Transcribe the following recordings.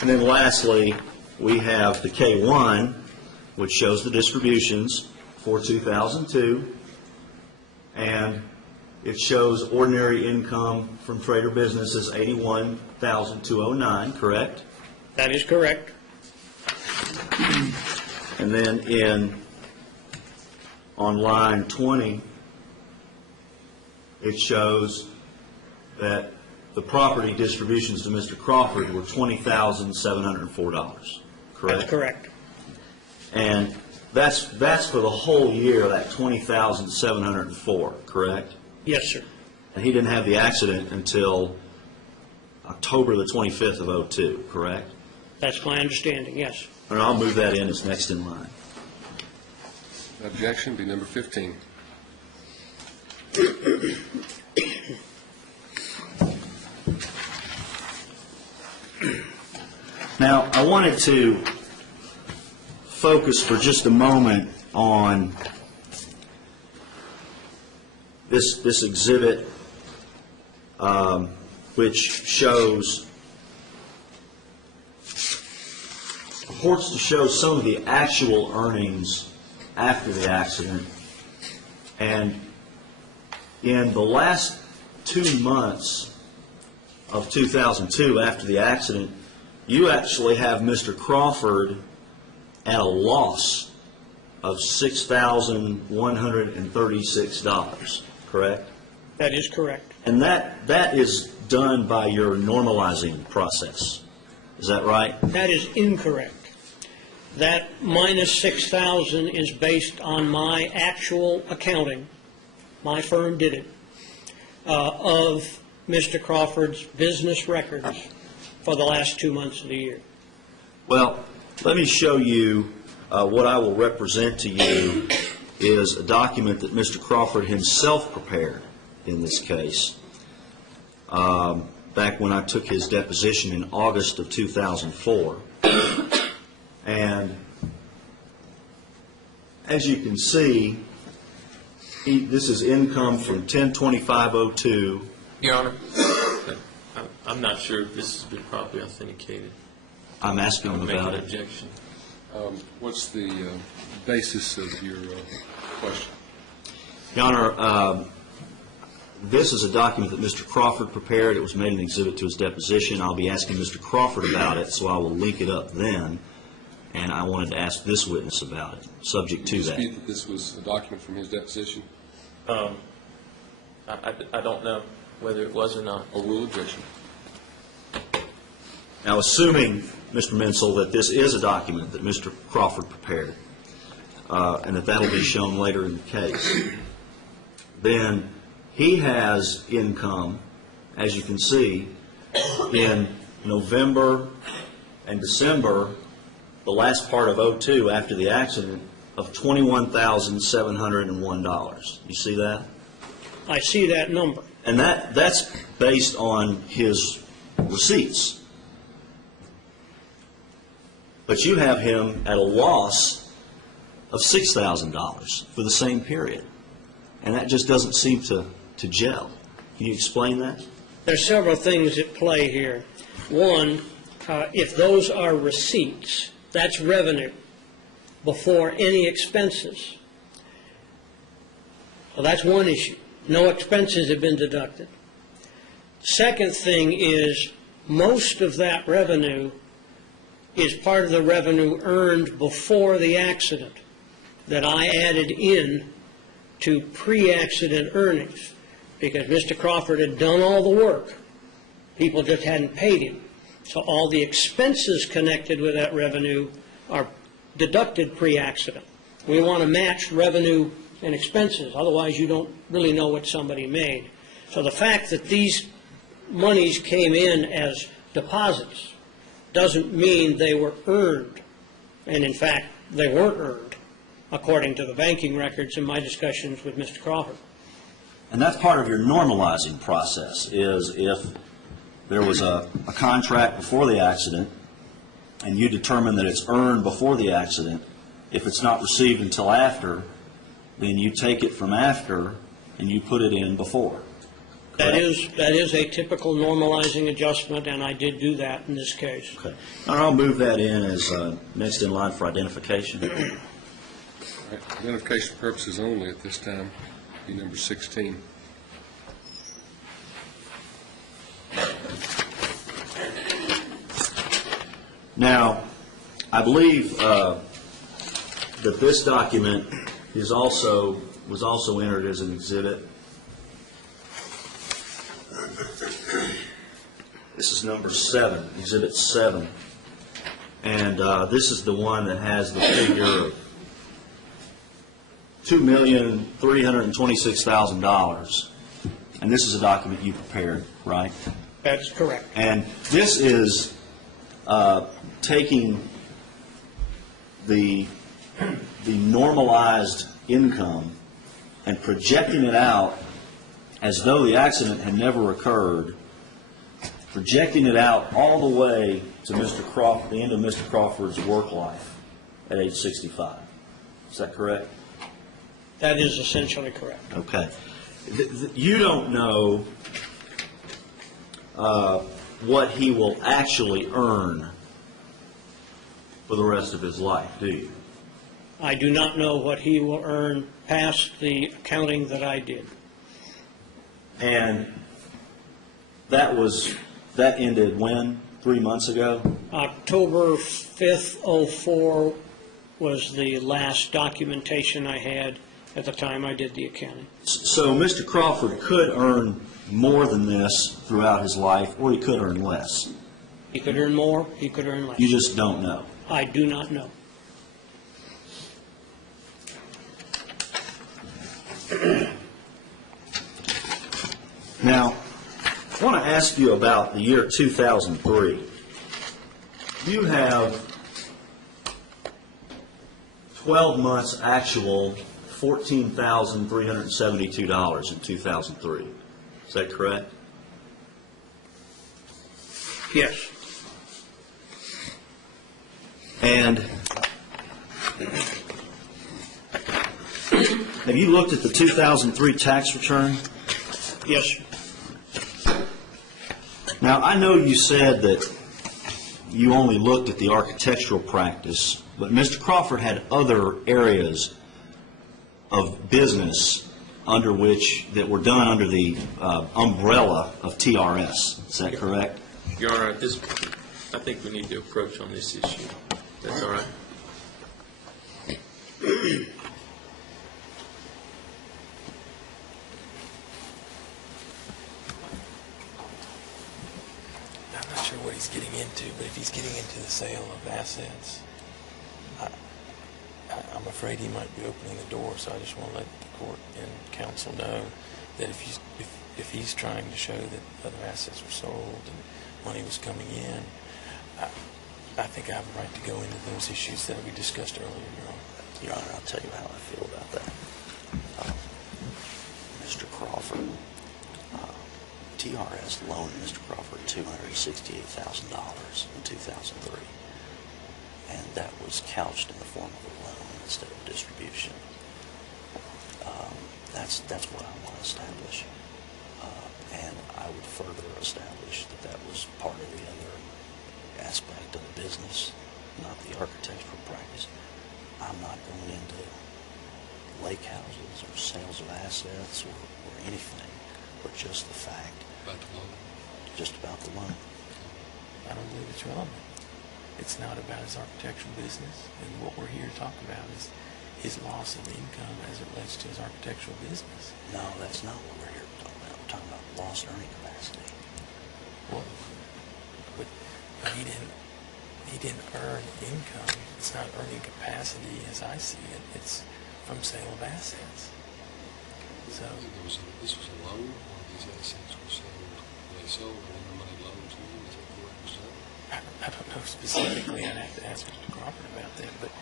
And then lastly, we have the K1, which shows the distributions for 2002, and it shows ordinary income from trade or business is $81,209, correct? That is correct. And then on line 20, it shows that the property distributions to Mr. Crawford were $20,704, correct? That's correct. And that's for the whole year, that $20,704, correct? Yes, sir. And he didn't have the accident until October the 25th of 02, correct? That's my understanding, yes. And I'll move that in as next in line. Objection be number 15. Now, I wanted to focus for just a moment on this exhibit, which purports to show some of the actual earnings after the accident. And in the last 2 months of 2002, after the accident, you actually have Mr. Crawford at a loss of $6,136, correct? That is correct. And that is done by your normalizing process. Is that right? That is incorrect. That minus $6,000 is based on my actual accounting, my firm did it, of Mr. Crawford's business records for the last 2 months of the year. Well, let me show you what I will represent to you is a document that Mr. Crawford himself prepared in this case back when I took his deposition in August of 2004. And as you can see, this is income from 10/25/02. Your Honor, I'm not sure if this has been properly authenticated. I'm asking him about it. Objection. What's the basis of your question? Your Honor, this is a document that Mr. Crawford prepared. It was made an exhibit to his deposition. I'll be asking Mr. Crawford about it, so I will link it up then. And I wanted to ask this witness about it, subject to that. Do you dispute that this was a document from his deposition? I don't know whether it was or not. Overrule objection. Now, assuming, Mr. Mensel, that this is a document that Mr. Crawford prepared, and that will be shown later in the case, then he has income, as you can see, in November and December, the last part of 02 after the accident, of $21,701. You see that? I see that number. And that's based on his receipts. But you have him at a loss of $6,000 for the same period. And that just doesn't seem to gel. Can you explain that? There's several things at play here. One, if those are receipts, that's revenue before any expenses. So that's one issue. No expenses have been deducted. Second thing is most of that revenue is part of the revenue earned before the accident that I added in to pre-accident earnings because Mr. Crawford had done all the work. People just hadn't paid him. So all the expenses connected with that revenue are deducted pre-accident. We want to match revenue and expenses. Otherwise, you don't really know what somebody made. So the fact that these monies came in as deposits doesn't mean they were earned. And in fact, they weren't earned, according to the banking records in my discussions with Mr. Crawford. And that's part of your normalizing process, is if there was a contract before the accident and you determine that it's earned before the accident, if it's not received until after, then you take it from after and you put it in before. That is a typical normalizing adjustment, and I did do that in this case. Okay. All right, I'll move that in as next in line for identification. All right, identification purposes only at this time, be number 16. Now, I believe that this document was also entered as an exhibit. This is number 7, Exhibit 7. And this is the one that has the figure of $2,326,000. And this is a document you prepared, right? That's correct. And this is taking the normalized income and projecting it out as though the accident had never occurred, projecting it out all the way to Mr. Crawford, the end of Mr. Crawford's work life at age 65. Is that correct? That is essentially correct. Okay. You don't know what he will actually earn for the rest of his life, do you? I do not know what he will earn past the accounting that I did. And that ended when? 3 months ago? October 5th, 04 was the last documentation I had at the time I did the accounting. So Mr. Crawford could earn more than this throughout his life, or he could earn less. He could earn more, he could earn less. You just don't know. I do not know. Now, I want to ask you about the year 2003. You have 12 months actual, $14,372 in 2003. Is that correct? Yes. And have you looked at the 2003 tax return? Yes, sir. Now, I know you said that you only looked at the architectural practice, but Mr. Crawford had other areas of business that were done under the umbrella of TRS. Is that correct? Your Honor, I think we need to approach on this issue. That's all right? I'm not sure what he's getting into, but if he's getting into the sale of assets, I'm afraid he might be opening the door. So I just want to let the court and counsel know that if he's trying to show that other assets were sold and money was coming in, I think I have a right to go into those issues that we discussed earlier, Your Honor. Your Honor, I'll tell you how I feel about that. Mr. Crawford, TRS loaned Mr. Crawford $268,000 in 2003, and that was couched in the form of a loan instead of distribution. That's what I want to establish, and I would further establish that was part of the other aspect of the business, not the architectural practice. I'm not going into lake houses or sales of assets or anything, but just the fact. About the loan. Just about the loan. I don't believe it's relevant. It's not about his architectural business, and what we're here to talk about is his loss of income as it relates to his architectural business. No, that's not what we're here to talk about. We're talking about lost earning capacity. Well, but he didn't earn income. It's not earning capacity as I see it. It's from sale of assets. So This was a loan, or these assets were sold? They sold, and then the money loaned to you? Is that the way it was done? I don't know specifically. I'd have to ask Mr. Crawford about that, but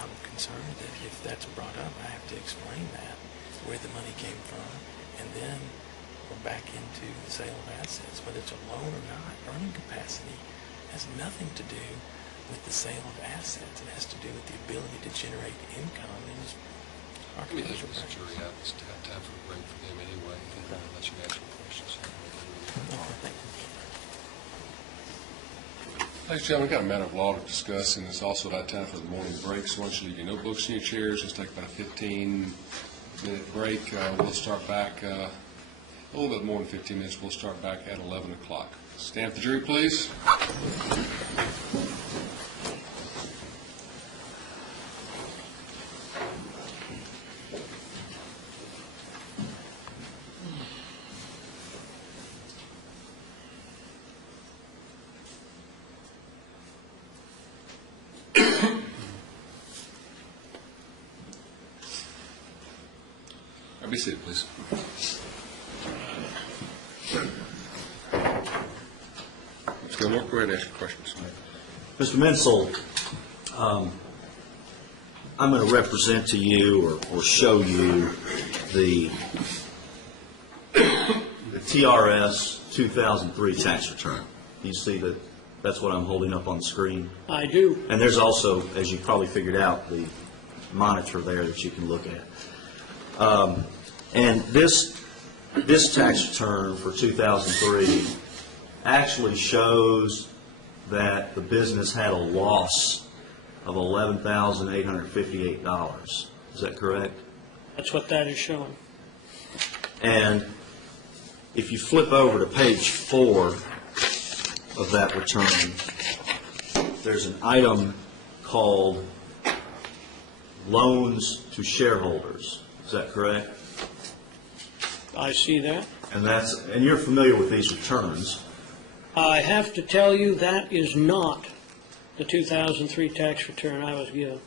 I'm concerned that if that's brought up, I have to explain that, where the money came from, and then we're back into the sale of assets, whether it's a loan or not. Earning capacity has nothing to do with the sale of assets. It has to do with the ability to generate income in his Let me take architectural this practice. jury out, let's have time for a break for them anyway, and let you ask some questions. Ladies and gentlemen, we've got a matter of law to discuss, and it's also about time for the morning break, so once you leave your notebooks in your chairs, let's take about a 15-minute break. We'll start back a little bit more than 15 minutes. We'll start back at 11 o'clock. Stand for the jury, please. Be seated, please. Mr. Gilmore, go ahead and ask your questions. Mr. Mensel, I'm going to represent to you or show you the TRS 2003 tax return. You see that that's what I'm holding up on the screen? I do. And there's also, as you probably figured out, the monitor there that you can look at. And this tax return for 2003 actually shows that the business had a loss of $11,858. Is that correct? That's what that is showing. And if you flip over to page 4 of that return, there's an item called loans to shareholders. Is that correct? I see that. And you're familiar with these returns. I have to tell you, that is not the 2003 tax return I was given.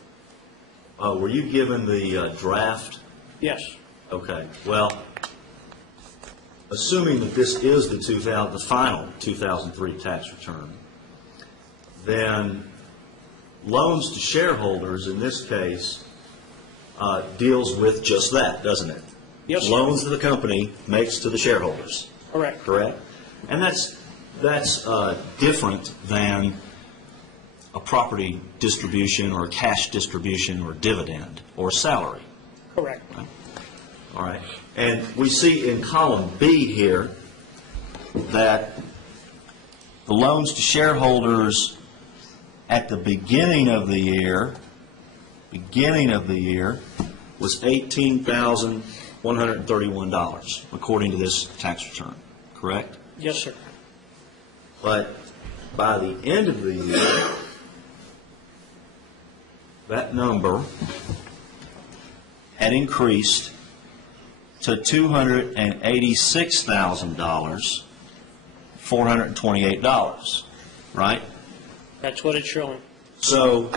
Were you given the draft? Yes. Okay. Well, assuming that this is the final 2003 tax return, then loans to shareholders in this case deals with just that, doesn't it? Yes, sir. Loans that the company makes to the shareholders. Correct. Correct? And that's different than a property distribution or a cash distribution or dividend or salary. Correct. All right. And we see in column B here that the loans to shareholders at the beginning of the year was $18,131, according to this tax return. Correct? Yes, sir. But by the end of the year, that number had increased to $286,428, right? That's what it's showing. So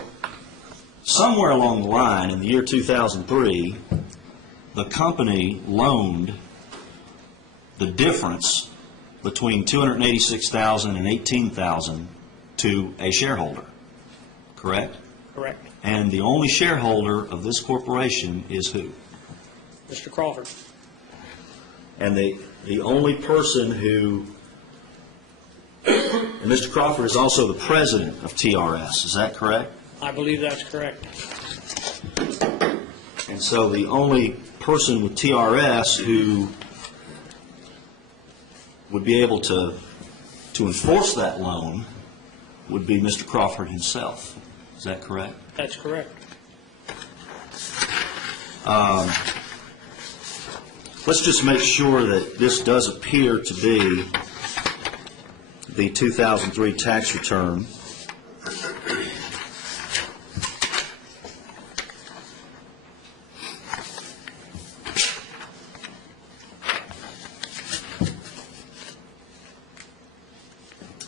somewhere along the line in the year 2003, the company loaned the difference between $286,000 and $18,000 to a shareholder, correct? Correct. And the only shareholder of this corporation is who? Mr. Crawford. And the only person who, and Mr. Crawford is also the president of TRS, is that correct? I believe that's correct. And so the only person with TRS who would be able to enforce that loan would be Mr. Crawford himself. Is that correct? That's correct. Let's just make sure that this does appear to be the 2003 tax return.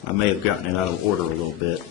I may have gotten it out of order a little bit.